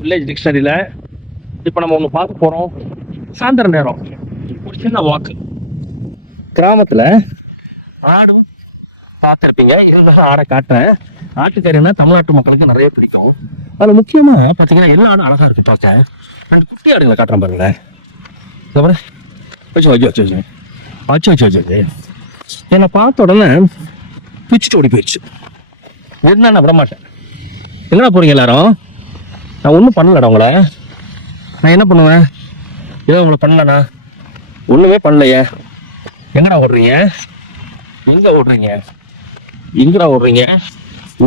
Village டிக்ஷனரியில் இப்போ நம்ம ஒன்று பார்க்க போகிறோம். சாயந்தர நேரம் ஒரு சின்ன வாக்கு. கிராமத்தில் ஆடு பார்த்துருப்பீங்க, இருந்தாலும் ஆடை காட்டுறேன். ஆட்டுக்கறினா தமிழ்நாட்டு மக்களுக்கு நிறைய பிடிக்கும். அதில் முக்கியமாக பார்த்தீங்கன்னா எல்லா ஆடும் அழகாக இருக்குது பார்க்க. ரெண்டு குட்டி ஆடுகளை காட்டுறேன் பாருங்களேன். வச்சு வச்சு வச்சு வச்சு வச்சு வச்சு வச்சு என்னை பார்த்த உடனே பிச்சுட்டு ஓடி போயிடுச்சு. இருந்தா நான் விட மாட்டேன். எங்கடா போறீங்க எல்லாரும்? நான் ஒன்றும் பண்ணலடா உங்களை. நான் என்ன பண்ணுவேன்? ஏதோ உங்களை பண்ணலண்ணா? ஒன்றுமே பண்ணலையே. எங்கடா ஓடுறீங்க? எங்கே ஓடுறீங்க? எங்கடா ஓடுறீங்க?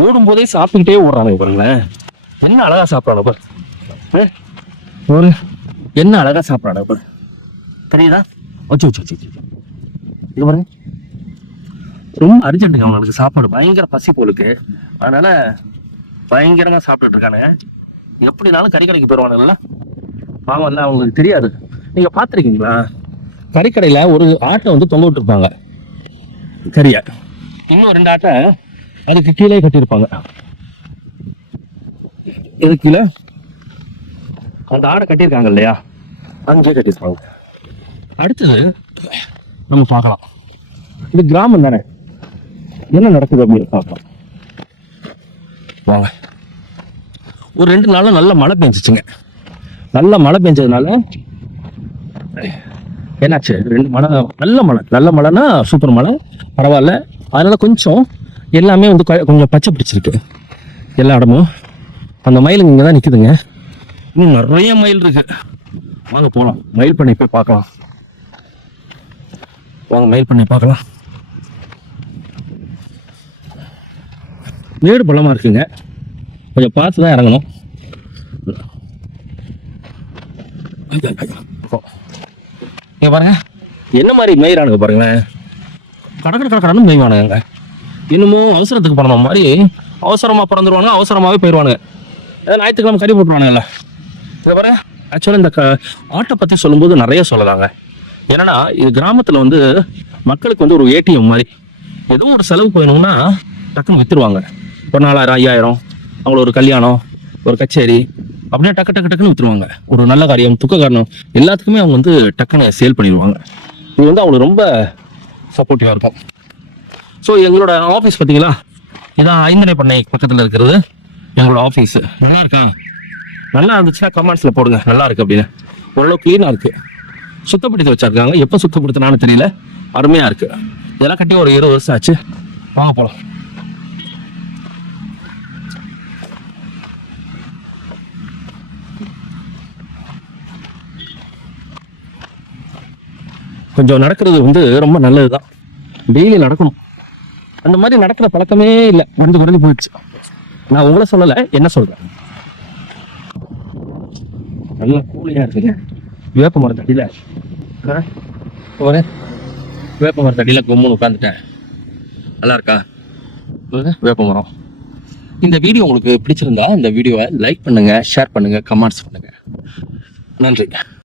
ஓடும்போதே சாப்பிட்டுக்கிட்டே ஓடுறானுங்க பாருங்களேன். என்ன அழகா சாப்பிட்றானு பாரு. ஒரு என்ன அழகா சாப்பிட்றானு பாரு. தெரியுதா? வச்சு வச்சு வச்சு இது பாருங்க. ரொம்ப அர்ஜென்ட்டுங்க அவங்களுக்கு சாப்பாடு. பயங்கர பசி போலுக்கு. அதனால பயங்கரமா சாப்பிட்டுட்டு இருக்கானுங்க. எப்படினாலும் கறிக்கடைக்கு போயிடுவானுங்களா? பாவம் இல்லை, அவங்களுக்கு தெரியாது. நீங்க பார்த்துருக்கீங்களா? கறிக்கடையில ஒரு ஆட்டை வந்து தொங்க விட்டுருப்பாங்க கறியா. இன்னும் ரெண்டு ஆட்டை அதுக்கு கீழே கட்டியிருப்பாங்க. இது கீழே அந்த ஆடை கட்டியிருக்காங்க இல்லையா, அங்கேயே கட்டியிருப்பாங்க. அடுத்தது நம்ம பார்க்கலாம். இது கிராமம் தானே, என்ன நடக்குது அப்படின்னு பார்க்கலாம் வாங்க. ஒரு 2 நாள்ல நல்ல மழை பெஞ்சிச்சுங்க. நல்ல மழை பெஞ்சதுனால என்னாச்சு, 2 மழை, நல்ல மழைனா சூப்பர் மழை, பரவாயில்ல. அதனால கொஞ்சம் எல்லாமே வந்து கொஞ்சம் பச்சை பிடிச்சிருக்கு எல்லா இடமும். அந்த மயிலுங்க இங்கே தான் நிற்குதுங்க. இன்னும் நிறைய மயில் இருக்கு. வாங்க போகலாம், மயில் பண்ணி போய் பார்க்கலாம். வாங்க மயில் பண்ணி பார்க்கலாம். மேடு பள்ளமாக இருக்குங்க, கொஞ்சம் பார்த்து தான் இறங்கணும். இங்க பாருங்க என்ன மாதிரி மயிரானுங்க பாருங்களேன். கடற்கரை மேய்வானுங்க. இன்னமும் அவசரத்துக்கு பிறந்த மாதிரி அவசரமாக பிறந்துருவானுங்க, அவசரமாகவே போயிடுவானுங்க. ஏதாவது ஞாயிற்றுக்கிழமை கறி போட்டுருவானுங்கல்ல. இங்கே பாருங்க. ஆக்சுவலாக இந்த ஆட்டை பற்றி சொல்லும்போது நிறைய சொல்லலாங்க. ஏன்னா இது கிராமத்தில் வந்து மக்களுக்கு வந்து ஒரு ஏடிஎம் மாதிரி. ஏதோ ஒரு செலவு போயணும்னா டக்குன்னு விற்றுருவாங்க. ஒரு 4000 5000, அவங்கள ஒரு கல்யாணம், ஒரு கச்சேரி அப்படியே டக்குன்னு விற்றுருவாங்க. ஒரு நல்ல காரியம், துக்க காரணம், எல்லாத்துக்குமே அவங்க வந்து டக்குன்னு சேல் பண்ணிடுவாங்க. இது வந்து அவங்களுக்கு ரொம்ப சப்போர்ட்டிவாக இருக்கும். ஸோ எங்களோட ஆஃபீஸ் பார்த்தீங்களா, இதான் ஐந்தனை பண்ணை பக்கத்தில் இருக்கிறது எங்களோட ஆஃபீஸு. நல்லா இருக்கா? நல்லா இருந்துச்சுன்னா கமெண்ட்ஸில் போடுங்க நல்லா இருக்கு அப்படின்னு. ஓரளவு க்ளீனாக இருக்குது, சுத்தப்படுத்தி வச்சிருக்காங்க. எப்போ சுத்தப்படுத்தினான்னு தெரியல, அருமையாக இருக்குது. இதெல்லாம் கட்டி ஒரு 20 வருஷம் ஆச்சு. வாங்க போகலாம். கொஞ்சம் நடக்கிறது வந்து ரொம்ப நல்லது தான். டெய்லி நடக்கணும். அந்த மாதிரி நடக்கிற பழக்கமே இல்லை, குறைஞ்சு போயிடுச்சு. நான் உங்களை சொல்லலை, என்ன சொல்கிறேன். நல்லா கூலியாக இருக்குங்க. வேப்ப மரத்தடியில் ஒரு வேப்ப மரத்தடியில் கும்முன்னு உட்காந்துட்டேன். நல்லா இருக்கா வேப்ப மரம்? இந்த வீடியோ உங்களுக்கு பிடிச்சிருந்தா இந்த வீடியோவை லைக் பண்ணுங்கள், ஷேர் பண்ணுங்கள், கமெண்ட்ஸ் பண்ணுங்கள். நன்றி.